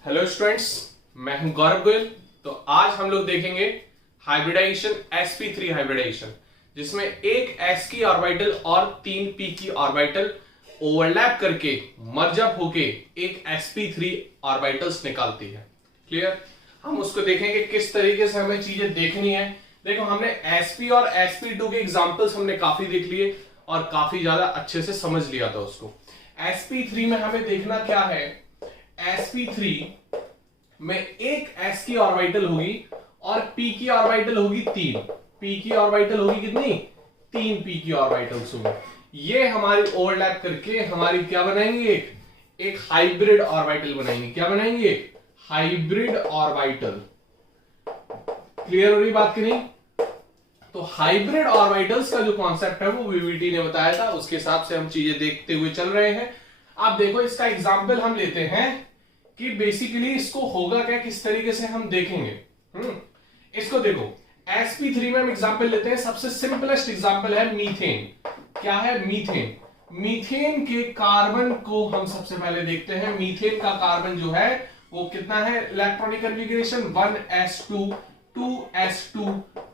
Hello students, मैं हूं गौरव गोयल। तो आज हम लोग देखेंगे हाइब्रिडाइजेशन sp3 हाइब्रिडाइजेशन, जिसमें एक s की ऑर्बिटल और 3 p की ऑर्बिटल ओवरलैप करके मर्ज अप होके एक sp3 ऑर्बिटल्स निकालती है। क्लियर? हम उसको देखेंगे किस तरीके से हमें चीजें देखनी है। देखो, हमने sp और sp2 के एग्जांपल्स हमने काफी देख लिए और काफी ज्यादा अच्छे से समझ लिया था उसको। sp3 में हमें देखना क्या है, sp3 में एक s की ऑर्बिटल होगी और p की ऑर्बिटल होगी 3। p की ऑर्बिटल होगी कितनी? 3 p की ऑर्बिटल्स होगी। ये हमारी ओवरलैप करके हमारी क्या बनाएंगे, एक हाइब्रिड ऑर्बिटल बनाएंगे। क्या बनाएंगे? एक हाइब्रिड ऑर्बिटल। क्लियर हो रही बात की नहीं? तो हाइब्रिड ऑर्बिटल्स का जो कॉन्सेप्ट है वो वीवीटी ने बताया था, उसके हिसाब से हम चीजें देखते हुए चल रहे हैं। अब देखो, इसका एग्जांपल हम लेते हैं कि बेसिकली इसको होगा क्या, किस तरीके से हम देखेंगे। इसको देखो, sp3 में हम एग्जांपल लेते हैं। सबसे सिंपलेस्ट एग्जांपल है मीथेन। क्या है? मीथेन। मीथेन के कार्बन को हम सबसे पहले देखते हैं। मीथेन का कार्बन जो है वो कितना है? Electronic configuration 1s2 2s2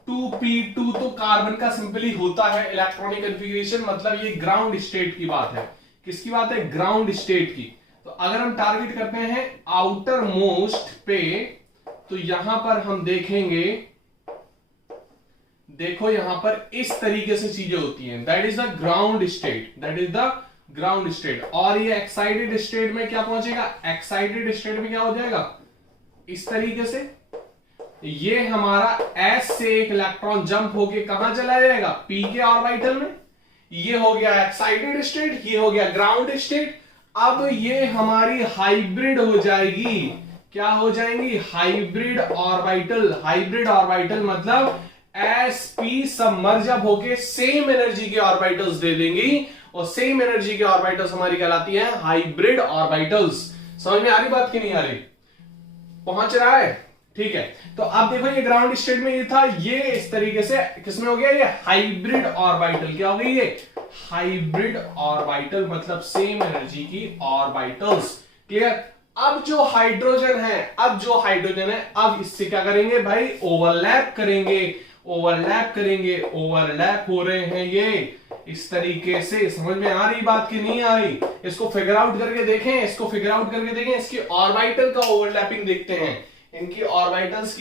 2p2। तो कार्बन का सिंपली होता है इलेक्ट्रॉनिक कन्फिगरेशन, मतलब ये ग्राउंड स्टेट की बात है। किसकी बात है? ग्राउंड स्टेट की। तो अगर हम टारगेट करते हैं आउटर मोस्ट पे, तो यहां पर हम देखेंगे, देखो यहां पर इस तरीके से चीजें होती हैं। That is the ground state, that is the ground state. और ये एक्साइटेड स्टेट में क्या पहुंचेगा? एक्साइटेड स्टेट में क्या हो जाएगा? इस तरीके से ये हमारा S से एक इलेक्ट्रॉन जंप होके कहां चला जाएगा? P के ऑर्बिटल में। ये हो गया एक्साइटेड स्टेट, ये हो गया ग्राउंड स्टेट। अब ये हमारी हाइब्रिड हो जाएगी। क्या हो जाएंगी? Hybrid orbital. हाइब्रिड ऑर्बिटल मतलब sp सबमर्ज अप होके सेम एनर्जी के ऑर्बिटल्स दे देंगी, और सेम एनर्जी के ऑर्बिटल्स हमारी कहलाती हैं हाइब्रिड ऑर्बिटल्स। समझ में आ रही बात की नहीं आ रही? पहुंच रहा है? ठीक है। तो अब देखो, ये ग्राउंड स्टेट में ये था, ये इस तरीके से किसमें हो गया? ये हाइब्रिड ऑर्बिटल। क्या हो गई? ये हाइब्रिड ऑर्बिटल मतलब सेम एनर्जी की ऑर्बिटल्स। क्लियर? अब जो हाइड्रोजन है, अब इससे क्या करेंगे भाई? ओवरलैप करेंगे। ओवरलैप करेंगे, ओवरलैप हो रहे हैं ये इस तरीके से। समझ में आ रही बात की नहीं आ रही? इसको फिगर आउट करके देखें, इसको फिगर आउट करके देखें। इसकी ऑर्बिटल का ओवरलैपिंग देखते हैं, इनकी ऑर्बिटल्स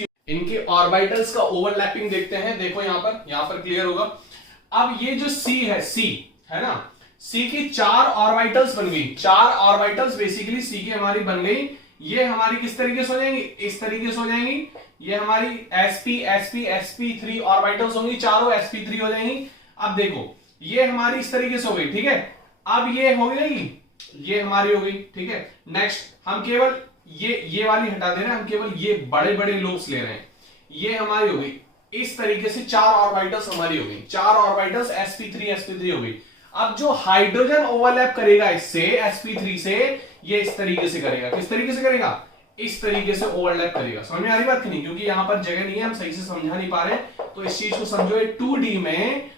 का ओवरलैपिंग देखते हैं। देखो यहां पर क्लियर होगा। अब ये जो C है, C है ना, C की 4 ऑर्बिटल्स बन गई। 4 ऑर्बिटल्स बेसिकली C की हमारी बन गई। ये हमारी किस तरीके से हो जाएंगी? इस तरीके से हो जाएंगी। ये हमारी sp3 ऑर्बिटल्स होंगी, चारों sp3 हो जाएंगी। अब देखो, ये हमारी इस तरीके से हो गई। ठीक है, अब ये हो गई, ये हमारी हो गई। ठीक है, नेक्स्ट हम केवल ये वाली हटा दे रहे हैं, हम केवल ये बड़े बड़े लोब्स ले रहे हैं। ये हमारी हो गई इस तरीके से, 4 ऑर्बिटल्स हमारी हो गई। 4 ऑर्बिटल्स sp3 हो गई। अब जो हाइड्रोजन ओवरलैप करेगा इससे, sp3 से, ये इस तरीके से करेगा। किस तरीके से करेगा? इस तरीके से ओवरलैप करेगा। समझ में आ रही बात की नहीं? क्योंकि यहां पर जगह नहीं है, हम सही से समझा नहीं पा रहे, तो इस चीज को समझो। 2D में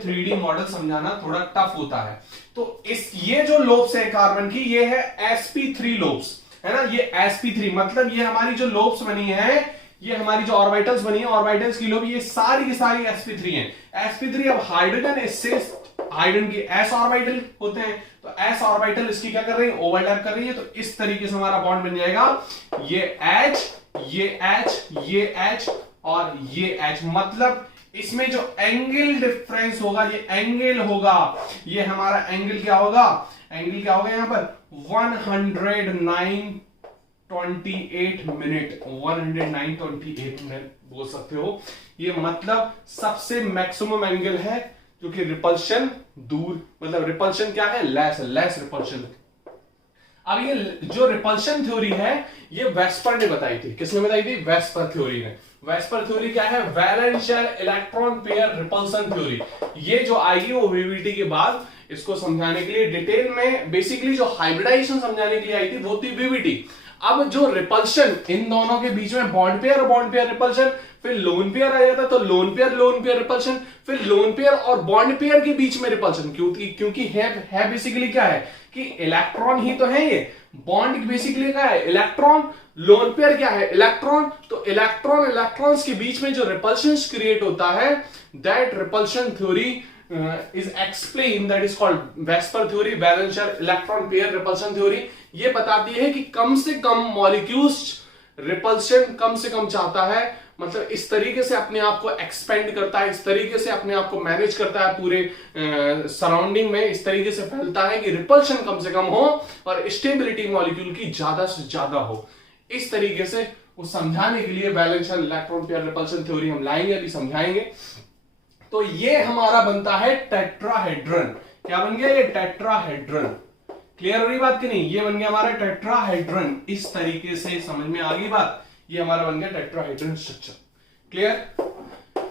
3D मॉडल समझाना थोड़ा टफ होता है। तो ये जो लोब्स है कार्बन की, ये है sp3 लोब्स, है ना। ये sp3 मतलब ये हमारी जो लोब्स बनी है, ये हमारी जो ऑर्बिटल्स बनी है, ऑर्बिटल्स की लोब, ये सारी की सारी sp3 हैं। sp3 अब हाइड्रोजन, इससे हाइड्रोजन की s ऑर्बिटल होते हैं, तो s ऑर्बिटल इसकी क्या कर रही है? ओवरलैप कर रही है। तो इस तरीके से हमारा बॉन्ड बन जाएगा, ये H, ये H, ये H और ये H। मतलब इसमें जो एंगल डिफरेंस होगा, ये एंगल होगा, ये हमारा एंगल क्या होगा? एंगल क्या होगा यहां पर? 109.28 मिनट, 109.28 मिनट बोल सकते हो। ये मतलब सबसे मैक्सिमम एंगल है, जो कि रिपल्शन दूर, मतलब रिपल्शन क्या है? Less repulsion. अब ये जो रिपल्शन थ्योरी है, ये वेस्पर ने बताई थी। किसने बताई थी? वेस्पर थ्योरी ने। वेस्पर थ्योरी क्या है? वैलेंशियल इलेक्ट्रॉन पेयर रिपल्सन थ्योरी। ये जो आएगी वो वीवीटी के बाद, इसको समझाने के लिए डिटेल में, बेसिकली जो हाइब्रिडाइजेशन समझाने के लिए आई थी वो थी वीवीटी। अब जो रिपल्शन इन दोनों के बीच में बॉन्ड पेयर रिपल्शन, फिर लोन पेयर आ जाता है तो लोन पेयर रिपल्शन, फिर लोन पेयर और बॉन्ड पेयर के बीच में रिपल्शन, क्योंकि है बेसिकली क्या है कि इलेक्ट्रॉन ही तो है ये, बॉन्ड बेसिकली क्या है इलेक्ट्रॉन, लोन पेयर क्या है इलेक्ट्रॉन, तो इलेक्ट्रॉन्स के बीच में जो रिपल्शन क्रिएट होता है, that repulsion theory is explained, that is called VSEPR theory, valence shell electron pair repulsion theory. ये बताती है कि कम से कम मॉलिक्यूल्स रिपल्शन कम से कम चाहता है, मतलब इस तरीके से अपने आप को एक्सपेंड करता है, इस तरीके से अपने आप को मैनेज करता है पूरे सराउंडिंग में, इस तरीके से फैलता है कि रिपल्शन कम से कम हो और स्टेबिलिटी मॉलिक्यूल की ज्यादा से ज्यादा हो। इस तरीके से वो समझाने के लिए वैलेंशियर इलेक्ट्रॉन पेयर रिपल्शन थ्योरी हम लाएंगे, अभी समझाएंगे। तो ये हमारा बनता है टेट्राहेड्रन। क्या बन गया ये टेट्राहेड्रन? क्लियर हो रही बात कि नहीं? ये बन गया हमारा टेट्राहेड्रन। इस तरीके से समझ में आ गई बात? ये हमारा बन गया टेट्राहेड्रन स्ट्रक्चर। क्लियर?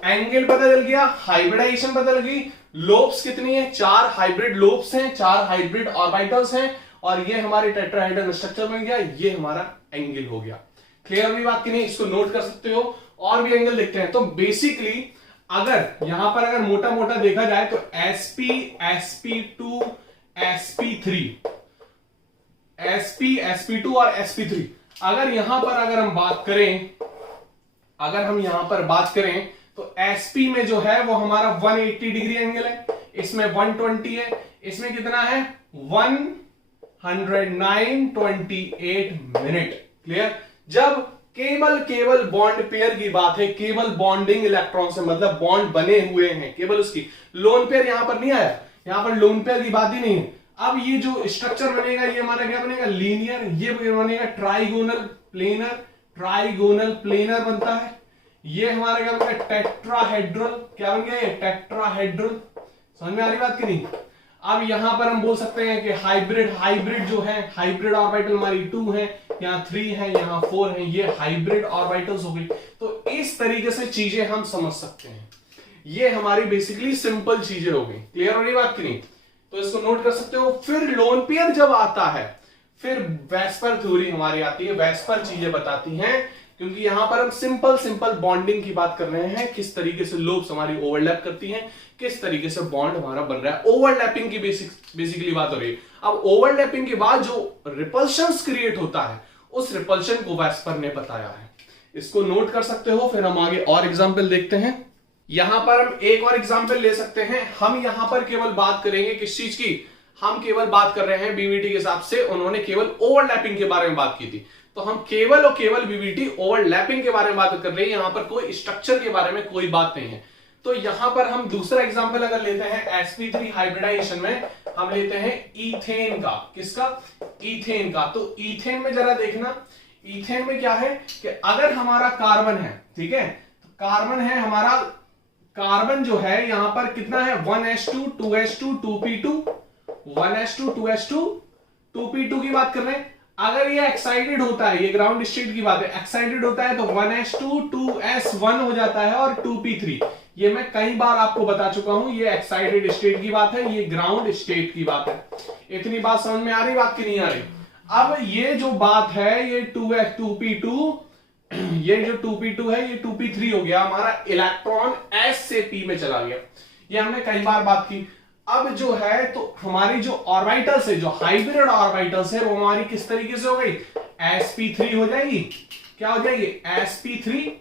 एंगल पता चल गया, हाइब्रिडाइजेशन पता चल गई, लोब्स कितनी है? 4 हाइब्रिड लोब्स हैं, 4 हाइब्रिड ऑर्बिटल्स हैं, और ये हमारी टेट्राहेड्रन स्ट्रक्चर बन गया, ये हमारा एंगल हो गया। क्लियर हुई बात कि नहीं? इसको नोट कर सकते हो। और भी एंगल देखते हैं। तो बेसिकली अगर यहां पर अगर मोटा मोटा देखा जाए तो sp sp2 sp3 sp sp2 और sp3, अगर यहां पर अगर हम बात करें, अगर हम यहां पर बात करें तो sp में जो है वो हमारा 180 डिग्री एंगल है, इसमें 120 है, इसमें कितना है 109.28 मिनट। क्लियर? जब केवल बॉन्ड पेयर की बात है, केवल बॉन्डिंग इलेक्ट्रॉन से, मतलब बॉन्ड बने हुए हैं केवल उसकी, लोन पेयर यहां पर नहीं आया, यहां पर लोन पेयर की बात ही नहीं है। अब ये जो स्ट्रक्चर बनेगा ये हमारा क्या बनेगा? लीनियर। ये बनेगा ट्राइगोनल प्लेनर बनता है। ये हमारा क्या बनेगा? टेट्राहेड्रल। क्या बन गया ये? टेट्राहेड्रल। समझ में आ रही बात कि नहीं? अब यहां पर हम बोल सकते हैं कि हाइब्रिड जो है, हाइब्रिड ऑर्बिटल हमारी 2 है, यहाँ 3 है, यहाँ 4 है, ये हाइब्रिड ऑर्बिटल्स हो गई। तो इस तरीके से चीजें हम समझ सकते हैं। ये हमारी बेसिकली सिंपल चीजें हो गई। क्लियर हो रही बात की नहीं? तो इसको नोट कर सकते हो। फिर लोन पेयर जब आता है, फिर वेस्पर थ्योरी हमारी आती है, वेस्पर चीजें बताती हैं, क्योंकि यहां पर हम सिंपल बॉन्डिंग की बात कर रहे हैं, किस तरीके से लोब्स हमारी ओवरलैप करती हैं, किस तरीके से बॉन्ड हमारा बन रहा है, ओवरलैपिंग की बेसिकली बात हो रही है। अब ओवरलैपिंग के बाद जो रिपल्शन क्रिएट होता है, उस रिपल्शन को वेस्पर ने बताया है। इसको नोट कर सकते हो। फिर हम आगे और एग्जाम्पल देखते हैं। यहां पर हम एक और एग्जाम्पल ले सकते हैं। हम यहां पर केवल बात करेंगे किस चीज की? हम केवल बात कर रहे हैं बीवीटी के हिसाब से, उन्होंने केवल ओवरलैपिंग के बारे में बात की थी, तो हम केवल और केवल बीवीटी ओवरलैपिंग के बारे में बात कर रहे हैं। यहां पर कोई स्ट्रक्चर के बारे में कोई बात नहीं है। तो यहां पर हम दूसरा एग्जांपल अगर लेते हैं sp3 हाइब्रिडाइजेशन में, हम लेते हैं ईथेन का। किसका? ईथेन का। तो ईथेन में जरा देखना, ईथेन में क्या है कि अगर हमारा कार्बन है, ठीक है, तो कार्बन है हमारा, कार्बन जो है यहां पर कितना है? 1s2 2s2 2p2, 1s2 2s2 2p2 की बात कर रहे हैं। अगर ये एक्साइटेड होता है, ये ग्राउंड स्टेट की बात है, एक्साइटेड होता है तो 1s2 2s1 हो जाता है और 2p3। ये मैं कई बार आपको बता चुका हूं, ये एक्साइटेड स्टेट की बात है, ये ग्राउंड स्टेट की बात है। इतनी बात समझ में आ रही, बात की नहीं आ रही? अब ये जो बात है, ये 2p2, ये जो 2p2 है, ये 2p3 हो गया, हमारा इलेक्ट्रॉन s से p में चला गया। ये हमने कई बार बात की। अब जो है तो हमारी जो ऑर्बिटल्स है, जो हाइब्रिड ऑर्बिटल्स है, वो हमारी किस तरीके से हो गई? sp3 हो जाएगी। क्या हो जाएगी? sp3।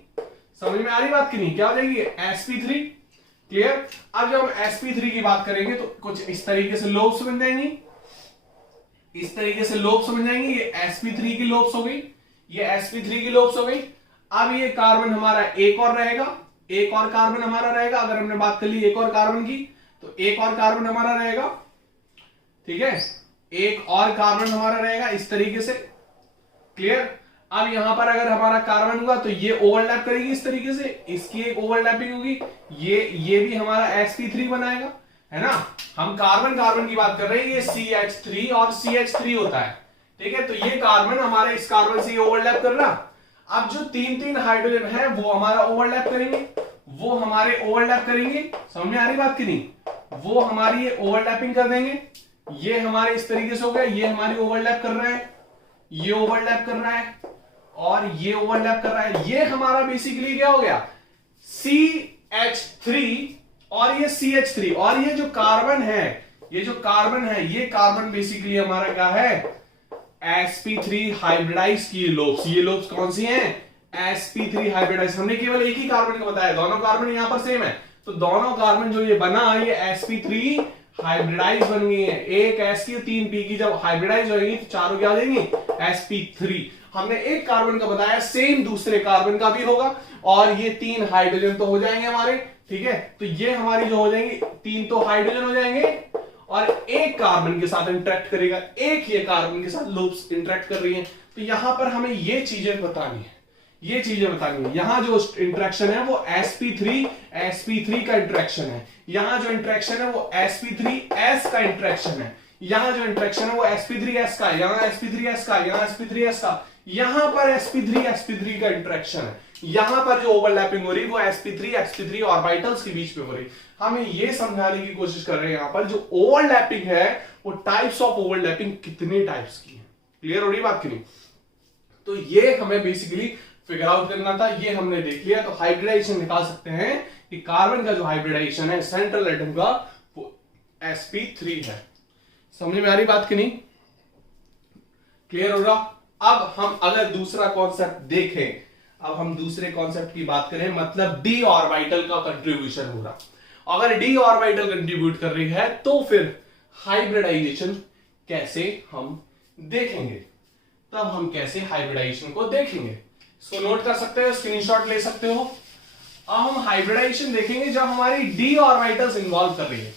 समझ में आ रही बात की नहीं? क्या हो जाएगी? sp3। क्लियर? अब जब हम sp3 की बात करेंगे तो कुछ इस तरीके से लोब्स बन जाएंगी, इस तरीके से लोब्स बन जाएंगी। ये sp3 की लोब्स हो गई, ये sp3 की लोब्स हो गई। अब ये कार्बन हमारा एक और रहेगा, एक और कार्बन हमारा रहेगा। अगर हमने बात कर ली एक और कार्बन की, तो एक और कार्बन हमारा रहेगा, ठीक है, एक और कार्बन हमारा रहेगा इस तरीके से। क्लियर? अब यहां पर अगर हमारा कार्बन हुआ तो ये ओवरलैप करेगी इस तरीके से, इसकी एक ओवरलैपिंग होगी, ये भी हमारा sp3 बनाएगा, है ना। हम कार्बन की बात कर रहे हैं, ये CH3 और CH3 होता है, ठीक है। तो ये कार्बन हमारे इस कार्बन से ओवरलैप कर रहा। अब जो 3 हाइड्रोजन है वो हमारा ओवरलैप करेंगे, वो हमारे ओवरलैप करेंगे। समझ में आ रही बात की नहीं? वो हमारी ये ओवरलैपिंग कर देंगे। ये हमारे इस तरीके से हो गया, ये हमारी ओवरलैप कर रहा है, ये ओवरलैप कर रहा है और ये ओवरलैप कर रहा है। ये हमारा बेसिकली क्या हो गया, CH3 और ये CH3, और ये जो कार्बन है, ये कार्बन बेसिकली हमारा क्या है, sp3 हाइब्रिडाइज की लोब्स। ये लोब्स कौन सी हैं, sp3 हाइब्रिडाइज। हमने केवल एक ही कार्बन का बताया, दोनों कार्बन यहां पर सेम है, तो दोनों कार्बन जो ये बना, ये sp3 हाइब्रिडाइज बन गई है। एक s की 3 p की जब हाइब्रिडाइज होगी तो चारों क्या हो जाएंगी, sp3। हमने एक कार्बन का बताया, सेम दूसरे कार्बन का भी होगा, और ये 3 हाइड्रोजन तो हो जाएंगे हमारे, ठीक है। तो ये हमारी जो हो जाएंगी 3 तो हाइड्रोजन हो जाएंगे, और एक कार्बन के साथ इंटरेक्ट करेगा, एक ये कार्बन के साथ लूप्स इंटरेक्ट कर रही हैं। तो यहां पर हमें ये चीजें बतानी है, यहां जो इंटरेक्शन है वो sp3 का इंटरेक्शन है, यहां जो इंटरेक्शन है वो sp3s का इंटरेक्शन है, यहां जो इंटरेक्शन है वो sp3s का, यहां sp3s का, यहां sp3s का, यहां पर sp3 का इंटरेक्शन है। यहां पर जो ओवरलैपिंग हो रही है वो sp3 ऑर्बिटल्स के बीच में हो रही है। हमें ये समझाने की कोशिश कर रहे हैं यहां पर जो ओवरलैपिंग है वो टाइप्स ऑफ ओवरलैपिंग कितने टाइप्स की है। क्लियर हो रही बात की नहीं? तो ये हमें बेसिकली फिगर आउट करना था, ये हमने देख लिया। तो हाइब्रिडाइजेशन निकाल सकते हैं कि कार्बन का जो हाइब्रिडाइजेशन है सेंट्रल एटम का वो sp3 है। समझ में आ रही बात की नहीं? क्लियर हो रहा? अब हम अगर दूसरा कॉन्सेप्ट देखें, अब हम दूसरे कॉन्सेप्ट की बात करें, मतलब d ऑर्बिटल का कंट्रीब्यूशन हो रहा। अगर d ऑर्बिटल कंट्रीब्यूट कर रही है तो फिर हाइब्रिडाइजेशन कैसे हम देखेंगे, तब हम कैसे हाइब्रिडाइजेशन को देखेंगे। इसको नोट कर सकते हो, स्क्रीनशॉट ले सकते हो। अब हम हाइब्रिडाइजेशन देखेंगे जब हमारी d ऑर्बिटल्स इन्वॉल्व कर रही है,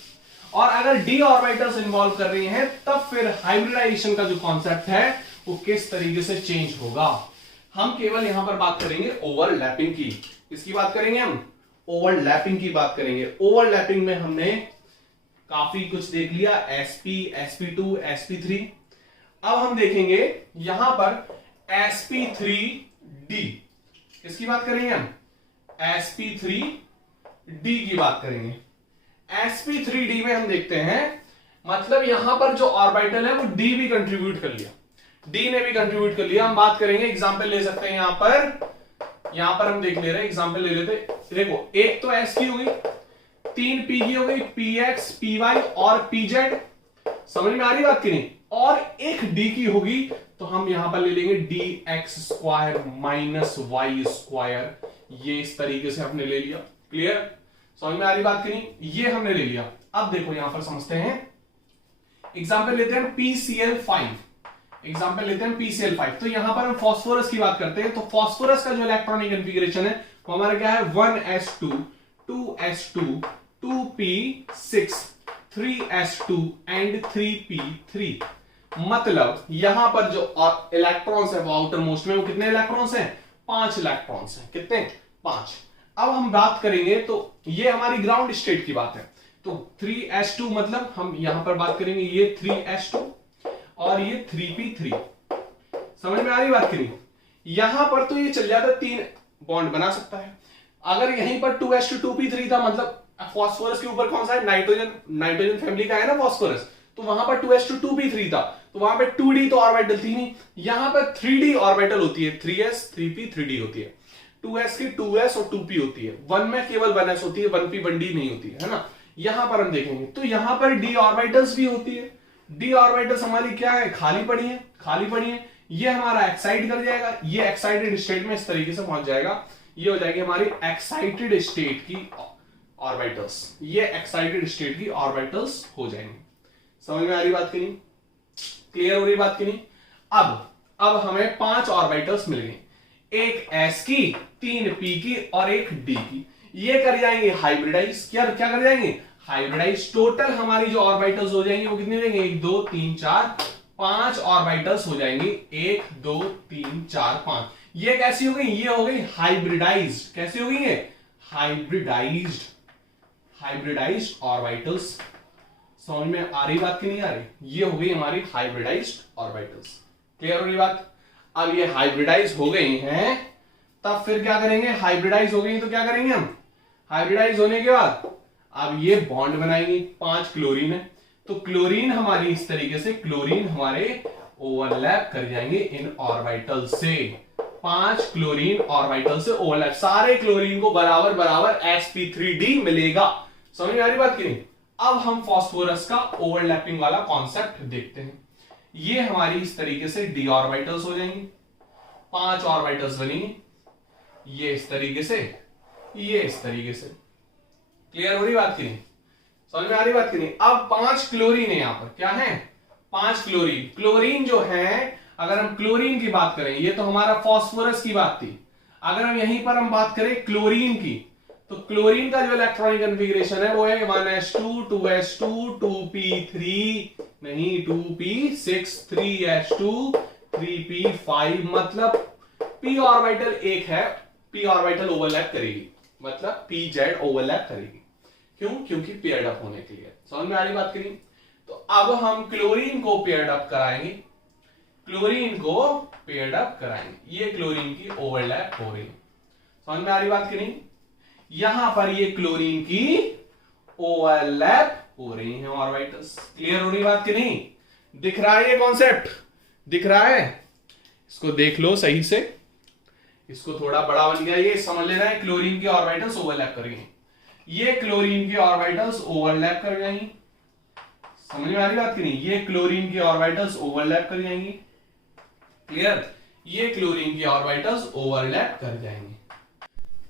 और अगर d ऑर्बिटल्स इन्वॉल्व कर रही हैं तब फिर हाइब्रिडाइजेशन का जो कॉन्सेप्ट है वो किस तरीके से चेंज होगा। हम केवल यहां पर बात करेंगे ओवरलैपिंग की। इसकी बात करेंगे हम, ओवरलैपिंग की बात करेंगे। ओवरलैपिंग में हमने काफी कुछ देख लिया, sp, sp2, sp3। अब हम देखेंगे यहां पर sp3d, किसकी बात करेंगे हम, sp3d की बात करेंगे। sp3d में हम देखते हैं, मतलब यहां पर जो ऑर्बिटल है वो d भी कंट्रीब्यूट कर लिया, d ने भी कंट्रीब्यूट कर लिया। हम बात करेंगे, एग्जांपल ले सकते हैं यहां पर हम देख ले रहे हैं, एग्जांपल ले लेते हैं। देखो, एक तो s की हो गई, 3 p की हो गई, px, py और pz। समझ में आ रही बात की नहीं? और एक d की होगी तो हम यहां पर ले लेंगे dx square minus y square. ये इस तरीके से हमने ले लिया। क्लियर? समझ में आ रही बात की नहीं? ये हमने ले लिया। अब देखो यहां पर समझते हैं, एग्जांपल लेते हैं PCl5, एग्जांपल लेते हैं PCl5। तो यहां पर हम फास्फोरस की बात करते हैं, तो फास्फोरस का जो इलेक्ट्रॉनिक कॉन्फ़िगरेशन है वो हमारा क्या है, 1s2 2s2 2p6 3s2 and 3p3। मतलब यहां पर जो इलेक्ट्रॉन्स है वो आउटर मोस्ट में, वो कितने इलेक्ट्रॉन्स हैं, 5 इलेक्ट्रॉन्स हैं। कितने? 5। अब हम बात करेंगे तो ये हमारी ग्राउंड स्टेट की बात है, तो 3s2 मतलब हम यहां पर बात करेंगे ये 3s2 और ये 3p3। समझ में आ रही बात की नहीं? यहां पर तो ये चल जाता, 3 बॉन्ड बना सकता है। अगर यहीं पर 2s2 2p3 था, मतलब फास्फोरस के ऊपर कौन सा है, नाइट्रोजन फैमिली का है ना फास्फोरस, तो वहां पर 2s2 2p3 था, तो वहां पे 2d तो ऑर्बिटल थी नहीं, यहां पर 3d ऑर्बिटल होती है, 3s 3p 3d होती है। 2s की 2s और 2p होती है, 1 में केवल 1s होती है, 1p 1d नहीं होती है ना। यहां पर हम देखेंगे तो यहां पर d ऑर्बिटल्स भी होती है। d ऑर्बिटल्स हमारी क्या है, खाली पड़ी है। ये हमारा एक्साइट कर जाएगा, ये एक्साइटेड स्टेट में इस तरीके से पहुंच जाएगा, ये हो जाएगी हमारी एक्साइटेड स्टेट की ऑर्बिटल्स, ये एक्साइटेड स्टेट की ऑर्बिटल्स हो जाएंगे। समझ में आ रही बात की नहीं? क्लियर हो रही बात की नहीं? अब हमें 5 ऑर्बिटल्स मिल गए, एक s की, 3 p की और एक d की। ये कर जाएंगे हाइब्रिडाइज। क्या कर जाएंगे, हाइब्रिडाइज। टोटल हमारी जो ऑर्बिटल्स हो जाएंगी वो कितनी हो जाएंगे, 1 2 3 4 5 ऑर्बिटल्स हो जाएंगी, 1 2 3 4 5। ये कैसी हो गई, ये हो गई हाइब्रिडाइज्ड। कैसी हो गई ये, हाइब्रिडाइज्ड ऑर्बिटल्स। समझ में आ रही बात की नहीं आ रही? ये हो गई हमारी हाइब्रिडाइज्ड ऑर्बिटल्स। क्लियर हो रही बात? अब ये हाइब्रिडाइज हो गई हैं, तब फिर क्या करेंगे, हाइब्रिडाइज हो गई तो क्या करेंगे हम, हाइब्रिडाइज होने के बाद अब ये बॉन्ड बनाएंगे। 5 क्लोरीन है, तो क्लोरीन हमारी इस तरीके से, क्लोरीन हमारे ओवरलैप कर जाएंगे इन ऑर्बिटल से। 5 क्लोरीन ऑर्बिटल से ओवरलैप, सारे क्लोरीन को बराबर बराबर sp3d मिलेगा। समझ में आ रही बात की नहीं? अब हम फास्फोरस का ओवरलैपिंग वाला कॉन्सेप्ट देखते हैं। ये हमारी इस तरीके से d ऑर्बिटल्स हो जाएंगी, 5 ऑर्बिटल्स बनेंगे, ये इस तरीके से, ये इस तरीके से। क्लियर हो रही बात की नहीं? समझ में आ रही बात की नहीं? अब 5 क्लोरीन है यहां पर, क्या है? 5 क्लोरीन। क्लोरीन जो है, अगर हम क्लोरीन की बात करें, ये तो हमारा फास्फोरस की बात थी, अगर हम यहीं पर हम बात करें क्लोरीन की, तो क्लोरीन का जो इलेक्ट्रॉनिक कन्फिग्रेशन है वो है 1s2 2s2 2p3 नहीं 2p6 3s2 3p5, मतलब p ऑर्बिटल एक है, p ऑर्बिटल ओवरलैप करेगी, मतलब pz ओवरलैप करेगी। क्यों? क्योंकि पेयर्ड अप होने के लिए। समझ में आ रही बात करें? तो अब हम क्लोरीन को पेयर्ड अप कराएंगे, क्लोरीन को पेयर्ड अप कराएंगे, ये क्लोरीन की ओवरलैप हो रही है। समझ में आ रही बात की नहीं? यहां पर ये क्लोरीन की ओवरलैप हो रही है ऑर्बिटल्स। क्लियर हो रही बात की नहीं? दिख रहा है ये कॉन्सेप्ट? दिख रहा है? इसको देख लो सही से, इसको थोड़ा बड़ा बन गया, ये समझ लेना है क्लोरीन की ऑर्बिटल्स ओवरलैप कर गई, ये क्लोरीन की ऑर्बिटल्स ओवरलैप कर जाएंगी। समझ में आ रही बात की नहीं? ये क्लोरीन की ऑर्बिटल्स ओवरलैप कर जाएंगी। क्लियर? ये क्लोरीन की ऑर्बिटल्स ओवरलैप कर जाएंगी।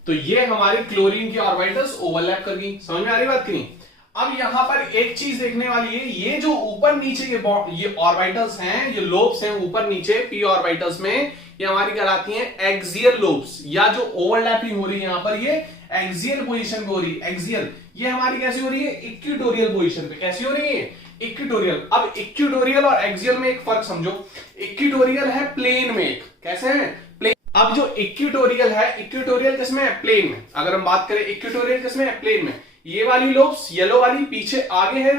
तो ये हमारी क्लोरीन की ऑर्बिटल्स ओवरलैप कर गई। समझ में आ रही बात की नहीं? अब यहां पर एक चीज देखने वाली है, ये जो ऊपर नीचे ये ऑर्बिटल्स हैं, ये लोब्स हैं ऊपर नीचे p ऑर्बिटल्स में, ये हमारी कहलाती हैं एक्सियल लोब्स, या जो ओवरलैपिंग हो रही है यहां पर ये एक्सियल पोजीशन पे हो रही है। एक्सियल ये हमारी कैसी हो रही है? इक्वेटोरियल पोजीशन पे। कैसी हो रही है? इक्वेटोरियल। अब इक्वेटोरियल और एक्सियल में एक फर्क समझो। इक्वेटोरियल है प्लेन में, एक कैसे है? प्लेन। अब जो इक्वेटोरियल है, इक्वेटोरियल किसमें है? प्लेन में। अगर हम बात करें इक्वेटोरियल किसमें है? प्लेन में। ये वाली लोब्स येलो वाली पीछे आगे है,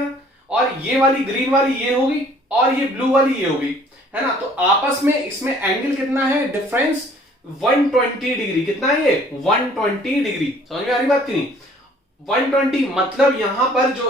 और ये वाली ग्रीन वाली ये होगी, और ये ब्लू वाली ये होगी, है ना? तो आपस में इसमें एंगल कितना है डिफरेंस? 120 डिग्री। कितना है ये? 120 डिग्री। समझ में आ रही बात की नहीं? 120 मतलब यहां पर जो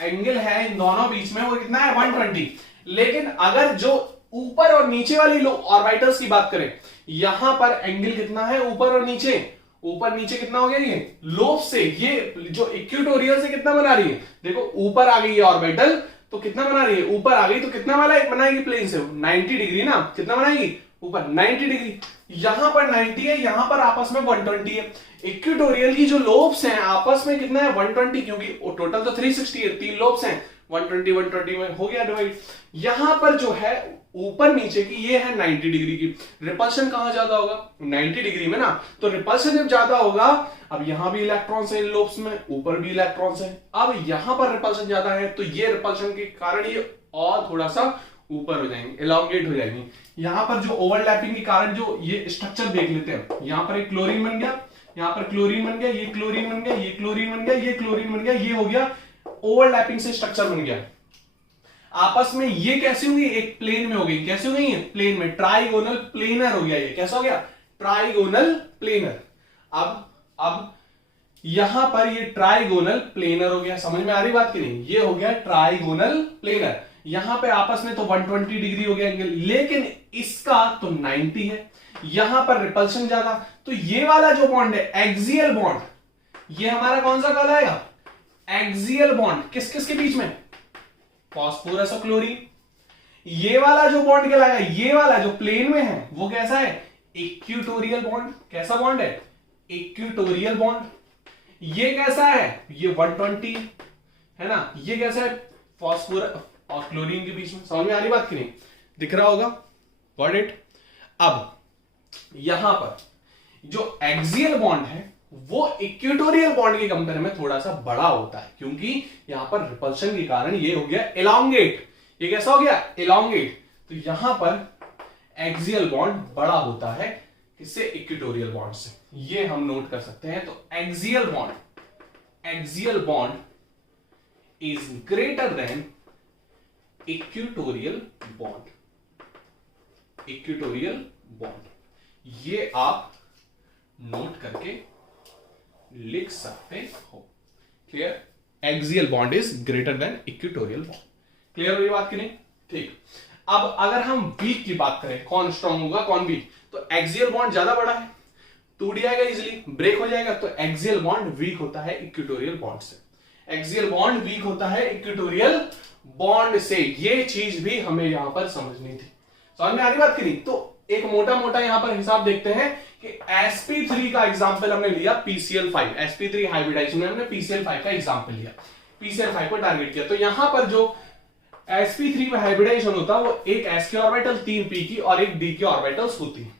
एंगल है इन दोनों बीच में वो कितना है? 120। लेकिन अगर जो ऊपर और नीचे वाली ऑर्बिटल्स की बात करें, यहां पर एंगल कितना है ऊपर और नीचे? ऊपर नीचे कितना हो गया? ये लोब से, ये जो इक्वेटोरियल से कितना बना रही है? देखो ऊपर आ गई ये ऑर्बिटल, तो कितना बना रही है? ऊपर आ गई तो कितना वाला बनाएगी प्लेन से? 90 डिग्री ना। कितना बनाएगी? ऊपर 90 डिग्री। यहां पर 90 है, यहां पर आपस में 120 है। इक्वेटोरियल की जो लोब्स हैं आपस में कितना है? 120, क्योंकि टोटल तो 360 है, 3 लोब्स हैं, 120 120 में हो गया डिवाइड। यहां पर जो है ऊपर नीचे की ये है 90 डिग्री की। रिपल्शन कहां ज्यादा होगा? 90 डिग्री में ना। तो रिपल्शन जब ज्यादा होगा, अब यहां भी इलेक्ट्रॉन्स है लोब्स में, ऊपर भी इलेक्ट्रॉन्स है, अब यहां पर रिपल्शन ज्यादा है, तो ये रिपल्शन के कारण ये और थोड़ा सा ऊपर हो जाएंगे, एलोंगेट हो जाएंगे। यहां पर जो ओवरलैपिंग के कारण जो ये स्ट्रक्चर देख लेते हैं, यहां पर एक क्लोरीन बन गया, यहां पर क्लोरीन बन गया, ये क्लोरीन बन गया, ये क्लोरीन बन गया, ये क्लोरीन बन गया, ये हो गया ओवरलैपिंग से स्ट्रक्चर बन गया। आपस में ये कैसे होगी? एक प्लेन में हो गई। कैसे हो गई? प्लेन में, ट्राइगोनल प्लेनर हो गया। ये कैसा हो गया? Trigonal planar. अब यहां पर ये ट्राइगोनल प्लेनर हो गया। समझ में आ रही बात की नहीं? ये हो गया ट्राइगोनल प्लेनर। यहां पे आपस में तो 120 डिग्री हो गया एंगल, लेकिन इसका तो 90 है, यहां पर रिपल्शन ज्यादा। तो ये वाला जो बॉन्ड है एक्सियल बॉन्ड, ये हमारा कौन सा कहलाएगा? Axial bond. किस किस के बीच में? फास्फोरस और क्लोरीन। ये वाला जो बॉन्ड कहलाएगा, ये वाला जो प्लेन में है वो कैसा है? Equatorial bond. कैसा बॉन्ड है? Equatorial bond. ये कैसा है? ये 120 है ना। ये कैसा है? फास्फोरस और क्लोरीन के बीच में। समझ में आ रही बात की नहीं? दिख रहा होगा? Got it? अब यहां पर जो एक्सियल बॉन्ड है वो इक्वेटोरियल बॉन्ड के कंपेयर में थोड़ा सा बड़ा होता है, क्योंकि यहां पर रिपल्शन के कारण ये हो गया एलोंगेट। ये कैसा हो गया? एलोंगेट। तो यहां पर एक्सियल बॉन्ड बड़ा होता है किससे? इक्वेटोरियल बॉन्ड से। ये हम नोट कर सकते हैं। तो axial bond is greater than equatorial bond. Equatorial bond, ये आप नोट करके लिख सकते हो। Clear? Axial bond is greater than equatorial bond. Clear हुई बात की नहीं? ठीक। अब अगर हम वीक की बात करें, कौन स्ट्रांग होगा कौन वीक, तो एक्सियल बॉन्ड ज्यादा बड़ा है, टूट जाएगा इजिली, ब्रेक हो जाएगा, तो एक्सियल बॉन्ड वीक होता है इक्वेटोरियल बॉन्ड से। एक्सियल बॉन्ड वीक होता है इक्वेटोरियल बॉन्ड से। ये चीज भी हमें यहां पर समझनी थी। समझ में आ रही बात की नहीं? तो एक मोटा मोटा यहां पर हिसाब देखते हैं कि sp3 का एग्जांपल हमने लिया PCl5, sp3 हाइब्रिडाइजेशन में हमने PCl5 का एग्जांपल लिया, PCl5 को टारगेट किया। तो यहां पर जो sp3 में हाइब्रिडाइजेशन होता है वो एक s की ऑर्बिटल, 3 p की और एक d की ऑर्बिटल्स होती है।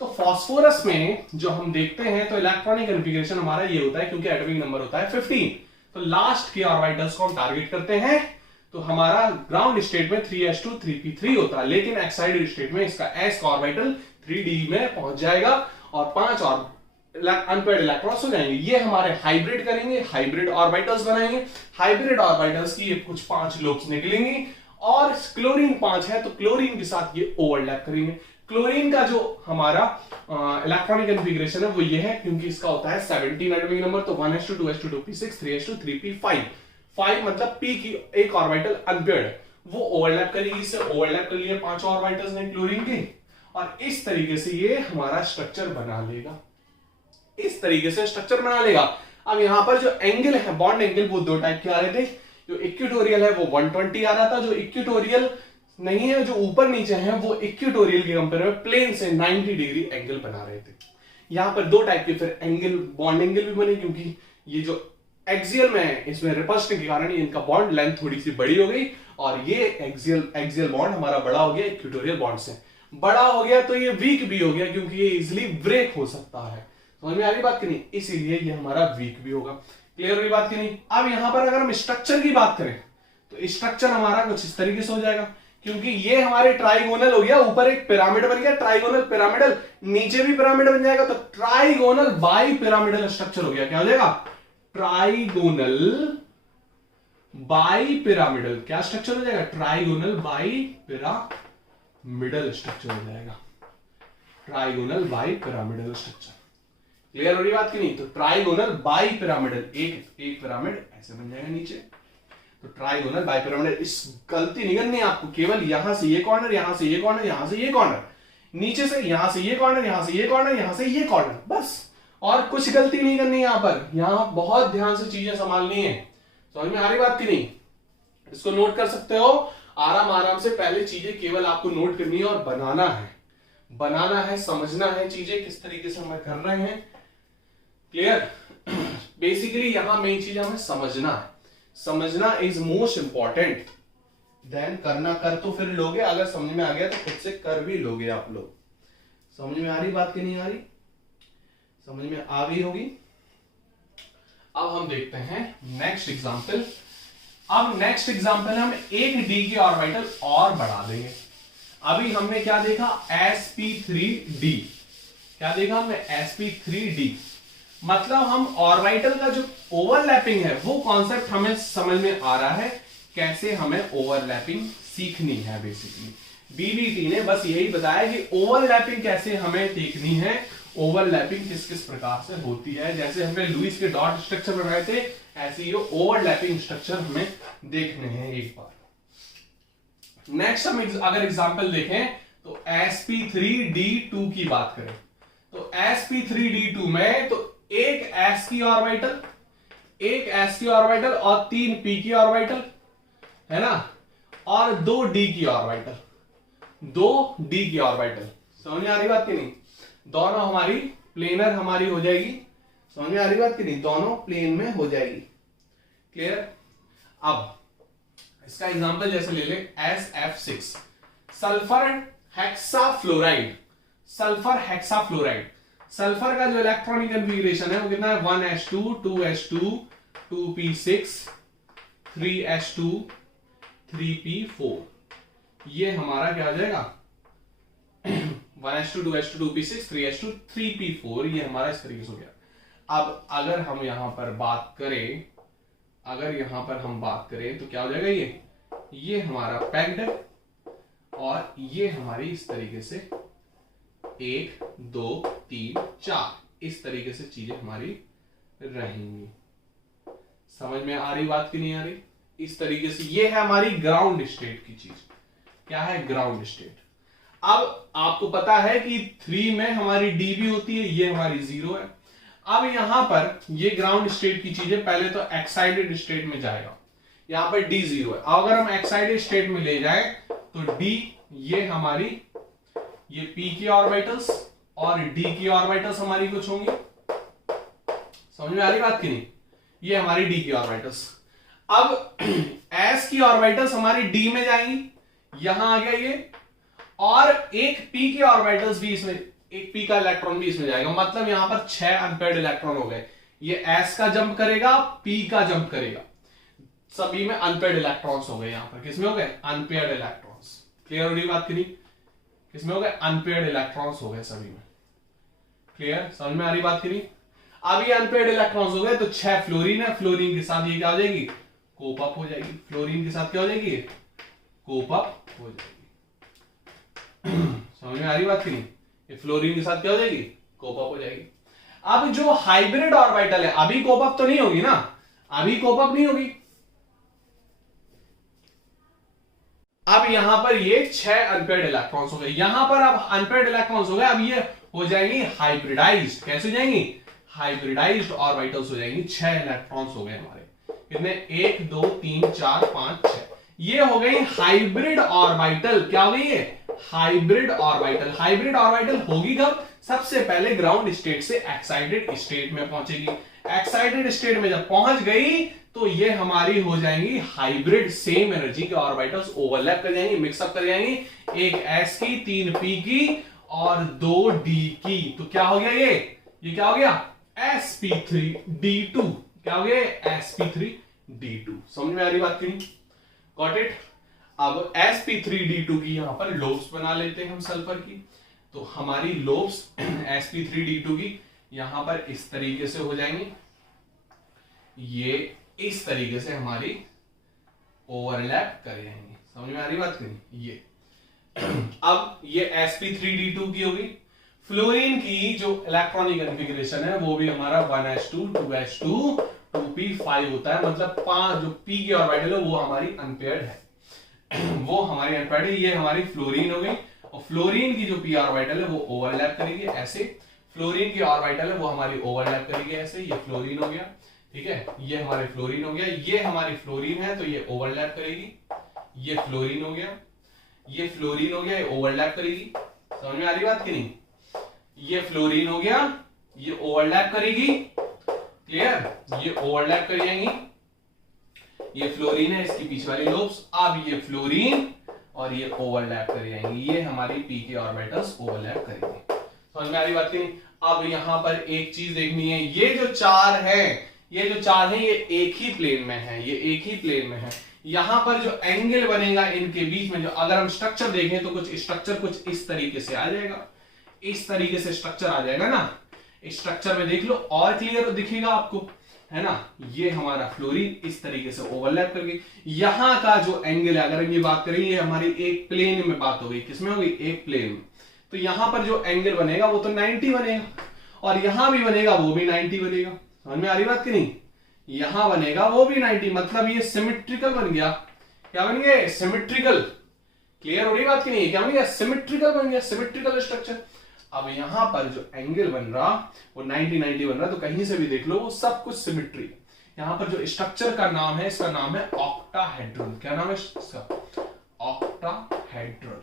तो फास्फोरस में जो हम देखते हैं तो इलेक्ट्रॉनिक कॉन्फ़िगरेशन हमारा ये होता है, क्योंकि एटॉमिक नंबर होता है 15, तो लास्ट के ऑर्बिटल्स को हम टारगेट करते हैं। तो हमारा ग्राउंड स्टेट में 3s2 3p3 होता है, लेकिन एक्साइटेड स्टेट में इसका s का ऑर्बिटल 3d में पहुंच जाएगा और 5 और अनपेयर्ड इलेक्ट्रॉन्स हो जाएंगे। ये हमारे हाइब्रिड करेंगे, हाइब्रिड ऑर्बिटल्स बनाएंगे। हाइब्रिड ऑर्बिटल्स की ये कुछ 5 लूप्स निकलेंगी और क्लोरीन 5 है तो क्लोरीन के साथ ये ओवरलैप करेंगे। क्लोरीन का जो हमारा इलेक्ट्रॉनिक कॉन्फ़िगरेशन है वो ये है, क्योंकि इसका होता है 17 एटॉमिक नंबर, तो 1s2 2s2 2p6 3s2 3p5, 5 मतलब p की एक ऑर्बिटल अनपेयर्ड, वो ओवरलैप करेगी, इससे ओवरलैप कर लिए 5 ऑर्बिटल्स ने क्लोरीन के, और इस तरीके से ये हमारा स्ट्रक्चर बना लेगा। इस तरीके से स्ट्रक्चर बना लेगा। अब यहां पर जो एंगल है, बॉन्ड एंगल, वो 2 टाइप के आ रहे थे। जो इक्वेटोरियल है वो 120 आ रहा था, जो इक्वेटोरियल नहीं है, जो ऊपर नीचे है, वो इक्वेटोरियल के कंपेयर में प्लेन से 90 डिग्री एंगल बना रहे थे। यहां पर 2 टाइप के फिर एंगल, बॉन्ड एंगल भी बने, क्योंकि ये जो एक्सियल में है इसमें रिपल्शन के कारण इनका बॉन्ड लेंथ थोड़ी सी बड़ी हो गई, और ये एक्सियल बॉन्ड हमारा बड़ा हो गया इक्वेटोरियल बॉन्ड से। बड़ा हो गया तो ये वीक भी हो गया, क्योंकि ये इजिली ब्रेक हो सकता है। समझ में आ रही बात की नहीं? इसीलिए ये हमारा वीक भी होगा। क्लियर हुई बात की नहीं? अब यहां पर अगर हम स्ट्रक्चर की बात करें तो स्ट्रक्चर हमारा कुछ इस तरीके से हो जाएगा, क्योंकि ये हमारे ट्राइगोनल हो गया, ऊपर एक पिरामिड बन गया, ट्राइगोनल पिरामिडल, नीचे भी पिरामिड बन जाएगा, तो ट्राइगोनल बाई पिरामिडल स्ट्रक्चर हो गया। क्या हो जाएगा? Trigonal bi pyramidal. क्या स्ट्रक्चर हो जाएगा? ट्राइगोनल बाई पिरामिडल स्ट्रक्चर हो जाएगा। Trigonal bi pyramidal structure. Clear हो रही बात की नहीं? तो ट्राइगोनल बाई पिरामिडल, एक पिरामिड ऐसे बन जाएगा नीचे, तो ट्राइगोनल बाई पिरामिडल। इस गलती नहीं करनी है आपको, केवल यहां से ये कॉर्नर, यहां से ये कॉर्नर, यहां से ये कॉर्नर, नीचे से यहां से ये कॉर्नर, यहां से ये कॉर्नर, यहां से ये कॉर्नर, बस, और कुछ गलती नहीं करनी है यहां पर। यहां बहुत ध्यान से चीजें संभालनी है। समझ में आ रही बात की नहीं? इसको नोट कर सकते हो आराम से। पहले चीजें केवल आपको नोट करनी है और बनाना है, समझना है चीजें किस तरीके से हम कर रहे हैं। क्लियर? बेसिकली यहां मेन चीज हमें समझना इज मोस्ट इंपॉर्टेंट। देन करना कर तो फिर लोगे, अगर समझ में आ गया तो खुद से कर भी लोगे आप लोग। समझ में आ रही बात की नहीं आ रही? समझ में आ गई होगी। अब हम देखते हैं नेक्स्ट एग्जांपल। अब नेक्स्ट एग्जांपल हम एक डी की ऑर्बिटल और बढ़ा देंगे। अभी हमने क्या देखा? sp3d। क्या देखा हमने? sp3d। मतलब हम ऑर्बिटल का जो ओवरलैपिंग है वो कॉन्सेप्ट हमें समझ में आ रहा है, कैसे हमें ओवरलैपिंग सीखनी है। बेसिकली बीबीटी ने बस यही बताया कि ओवरलैपिंग कैसे हमें देखनी है, ओवरलैपिंग किस किस प्रकार से होती है। जैसे हमने लुईस के डॉट स्ट्रक्चर बनाए थे, ऐसे ही ओवरलैपिंग स्ट्रक्चर हमें देखने हैं एक बार। नेक्स्ट हम अगर एग्जांपल देखें तो sp3d2 की बात करें, तो sp3d2 में तो एक s की ऑर्बिटल और 3 p की ऑर्बिटल है ना, और 2 d की ऑर्बिटल। समझ में आ रही बात की नहीं? दोनों हमारी प्लेनर हमारी हो जाएगी। समझ में आ रही बात की नहीं? दोनों प्लेन में हो जाएगी। क्लियर? अब इसका एग्जांपल जैसे ले ले SF6 सल्फर हेक्साफ्लोराइड। सल्फर का जो इलेक्ट्रॉनिक कॉन्फ़िगरेशन है वो कितना है? 1s2 2s2 2p6 3s2 3p4। ये हमारा क्या हो जाएगा? 1s2 2s2 2p6 3s2 3p4। ये हमारा इस तरीके से हो गया। अब अगर हम यहां पर बात करें, तो क्या हो जाएगा? ये हमारा पैक्ड है, और ये हमारी इस तरीके से 1 2 3 4 इस तरीके से चीजें हमारी रहेंगी। समझ में आ रही बात की नहीं आ रही? इस तरीके से ये है हमारी ग्राउंड स्टेट की चीज। क्या है, ग्राउंड स्टेट। अब आपको पता है कि 3 में हमारी डी भी होती है, ये हमारी 0 है। अब यहां पर ये ग्राउंड स्टेट की चीजें पहले तो एक्साइटेड स्टेट में जाएगा, यहां पर डी 0 है। अगर हम एक्साइटेड स्टेट में ले जाए तो डी ये हमारी ये पी की ऑर्बिटल्स और डी की ऑर्बिटल्स हमारी कुछ होंगी, समझ में आ रही बात की नहीं, ये हमारी डी की ऑर्बिटल्स। अब एस की ऑर्बिटल्स हमारी डी में जाएंगी, यहां आ गया ये, और एक पी की ऑर्बिटल्स भी इसमें, एक पी का इलेक्ट्रॉन भी इसमें जाएगा, मतलब यहां पर 6 अनपेयर्ड इलेक्ट्रॉन हो गए। ये एस का जंप करेगा, पी का जंप करेगा, सभी में अनपेयर्ड इलेक्ट्रॉन्स हो गए। यहां पर किसमें हो गए, अनपेयर्ड इलेक्ट्रॉन्स। क्लियर हो रही बात की नहीं, किसमें हो गए, अनपेयर्ड इलेक्ट्रॉन्स हो गए सभी में। क्लियर, समझ में आ रही बात की नहीं। अब ये अनपेयर्ड इलेक्ट्रॉन्स हो गए तो 6 फ्लोरीन है, फ्लोरीन के साथ ये क्या हो जाएगी, कोप अप हो जाएगी। फ्लोरीन के साथ क्या हो जाएगी, कोप अप हो जाएगी। समझ में आ रही बात की नहीं, ये फ्लोरीन के साथ क्या हो जाएगी, कोप अप हो जाएगी। अब जो हाइब्रिड ऑर्बिटल है, अभी कोप अप तो नहीं होगी ना, अभी कोप अप नहीं होगी। अब यहां पर ये 6 अनपेयर्ड इलेक्ट्रॉन्स हो गए, यहां पर अब अनपेयर्ड इलेक्ट्रॉन्स हो गए, अब ये हो जाएंगी हाइब्रिडाइज्ड। कैसे हो जाएंगी, हाइब्रिडाइज्ड ऑर्बिटल्स हो जाएंगी। 6 इलेक्ट्रॉन्स हो गए हमारे, कितने, 1 2 3 4 5 6, ये हो गई हाइब्रिड ऑर्बिटल। क्या हो गई ये, हाइब्रिड ऑर्बिटल। हाइब्रिड ऑर्बिटल होगी कब, सबसे पहले ग्राउंड स्टेट से एक्साइटेड स्टेट में पहुंचेगी। एक्साइटेड स्टेट में जब पहुंच गई तो ये हमारी हो जाएंगी हाइब्रिड, सेम एनर्जी के ऑर्बिटल्स ओवरलैप कर जाएंगी, मिक्सअप कर जाएंगी, एक एस की, 3 पी की और 2 डी की। तो क्या हो गया ये क्या हो गया, sp3d2। क्या हो गया, sp3d2। समझ में आ रही बात की नहीं, गॉट इट। अब sp3d2 की यहां पर लोब्स बना लेते हैं हम सल्फर की। तो हमारी लोब्स sp3d2 की यहां पर इस तरीके से हो जाएंगी, ये इस तरीके से हमारी ओवरलैप कर जाएंगे। समझ में आ रही बात नहीं, ये अब ये sp3d2 की होगी। फ्लोरीन की जो इलेक्ट्रॉनिक कॉन्फ़िगरेशन है वो भी हमारा 1s2 2s2 2p5 होता है, मतलब 5 जो p की ऑर्बिटल है वो हमारी अनपेयर्ड है, वो हमारी अनपेयर्ड है। ये हमारी फ्लोरीन हो गई, और फ्लोरीन की जो p ऑर्बिटल है वो ओवरलैप करेगी ऐसे। फ्लोरीन की ऑर्बिटल है वो हमारी ओवरलैप करेगी ऐसे, ये फ्लोरीन हो गया, ठीक है, ये हमारे फ्लोरीन हो गया। ये हमारी फ्लोरीन है तो ये ओवरलैप करेगी, ये फ्लोरीन हो गया, ये फ्लोरीन हो गया, ये ओवरलैप करेगी। समझ में आ रही बात की नहीं, ये फ्लोरीन हो गया, ये ओवरलैप करेगी, क्लियर, ये ओवरलैप कर जाएंगी। ये फ्लोरीन है, इसकी पीछे वाली लोब्स, अब ये फ्लोरीन और ये ओवरलैप कर जाएंगी, ये हमारी पी के ऑर्बिटल्स ओवरलैप करेंगे। समझ में आ रही बात की नहीं। अब यहां पर एक चीज देखनी है, ये जो 4 है, ये जो 4 है ये एक ही प्लेन में है, ये एक ही प्लेन में है। यहां पर जो एंगल बनेगा इनके बीच में, जो अगर हम स्ट्रक्चर देखें तो कुछ स्ट्रक्चर कुछ इस तरीके से आ जाएगा, इस तरीके से स्ट्रक्चर आ जाएगा ना। स्ट्रक्चर में देख लो और क्लियर दिखेगा आपको, है ना। ये हमारा फ्लोरीन इस तरीके से ओवरलैप करके, यहां का जो एंगल है, अगर हम ये बात करें, ये हमारी एक प्लेन में बात हो गई, किसमें हो गई, एक प्लेन में। तो यहां पर जो एंगल बनेगा वो तो 90 बनेगा, और यहां भी बनेगा वो भी 90 बनेगा। समझ में आ रही बात की नहीं, यहां बनेगा वो भी 90, मतलब ये सिमेट्रिकल बन गया। क्या बन गया, सिमेट्रिकल। क्लियर हो रही बात की नहीं, क्या बन गया, सिमेट्रिकल बन गया, सिमेट्रिकल स्ट्रक्चर। अब यहां पर जो एंगल बन रहा वो 90 बन रहा, तो कहीं से भी देख लो वो सब कुछ सिमेट्री। यहां पर जो स्ट्रक्चर का नाम है, इसका नाम है ऑक्टाहेड्रल। क्या नाम है इसका, ऑक्टाहेड्रल।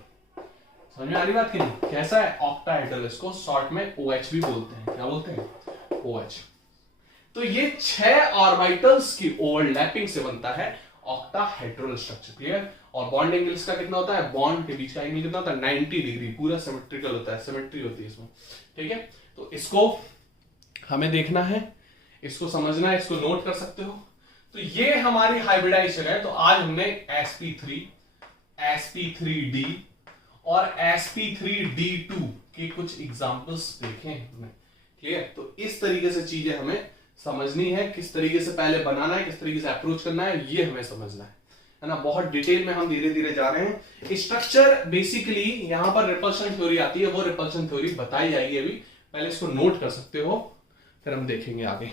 समझ में आ रही बात की नहीं, कैसा है ऑक्टाहेड्रल, इसको शॉर्ट में OH भी बोलते हैं। क्या बोलते हैं, OH। तो ये 6 ऑर्बिटल्स की ओवरलैपिंग से बनता है ऑक्टाहेड्रल स्ट्रक्चर। क्लियर। और बॉन्ड एंगल इसका कितना होता है, बॉन्ड के बीच का एंगल कितना होता है, 90 डिग्री, पूरा सिमेट्रिकल होता है, सिमेट्री होती है इसमें, ठीक है। तो इसको हमें देखना है, इसको समझना है, इसको नोट कर सकते हो। तो ये हमारी हाइब्रिडाइजेशन है। तो आज हमने sp3 sp3d और sp3d2 के कुछ एग्जांपल्स देखे हैं। क्लियर। तो इस तरीके से चीजें हमें समझनी है, किस तरीके से पहले बनाना है, किस तरीके से अप्रोच करना है, ये हमें समझना है ना। बहुत डिटेल में हम धीरे धीरे जा रहे हैं। स्ट्रक्चर बेसिकली यहां पर रिपल्शन थ्योरी आती है, वो रिपल्शन थ्योरी बताई जाएगी अभी, पहले इसको नोट कर सकते हो, फिर हम देखेंगे आगे।